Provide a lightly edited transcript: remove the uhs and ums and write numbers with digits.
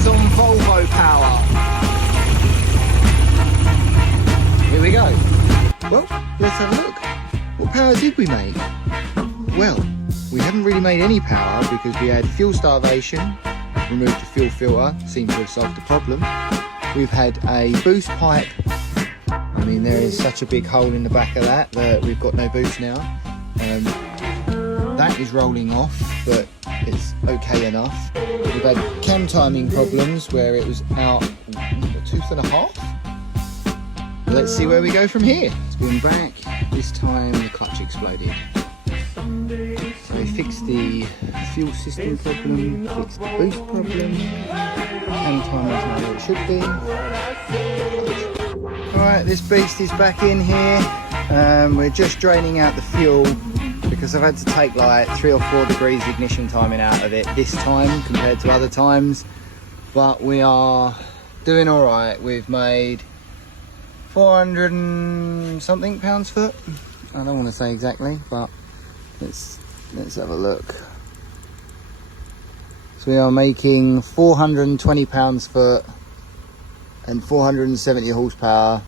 is on Volvo power. Here we go. Well, let's have a look. What power did we make? Well, we haven't really made any power because we had fuel starvation, removed the fuel filter, seemed to have solved the problem. We've had a boost pipe. I mean, there is such a big hole in the back of that we've got no boost now. That is rolling off, but it's okay enough. We've had cam timing problems where it was out a tooth and a half. Let's see where we go from here. It's been back. This time the clutch exploded. So we fixed the fuel system problem, fixed the boost problem. Cam timing's now where it should be. Alright, this beast is back in here. We're just draining out the fuel because I've had to take like 3 or 4 degrees ignition timing out of it this time compared to other times. But we are doing alright. We've made 400 and something pounds-foot. I don't want to say exactly, but let's have a look. So we are making 420 pounds-foot and 470 horsepower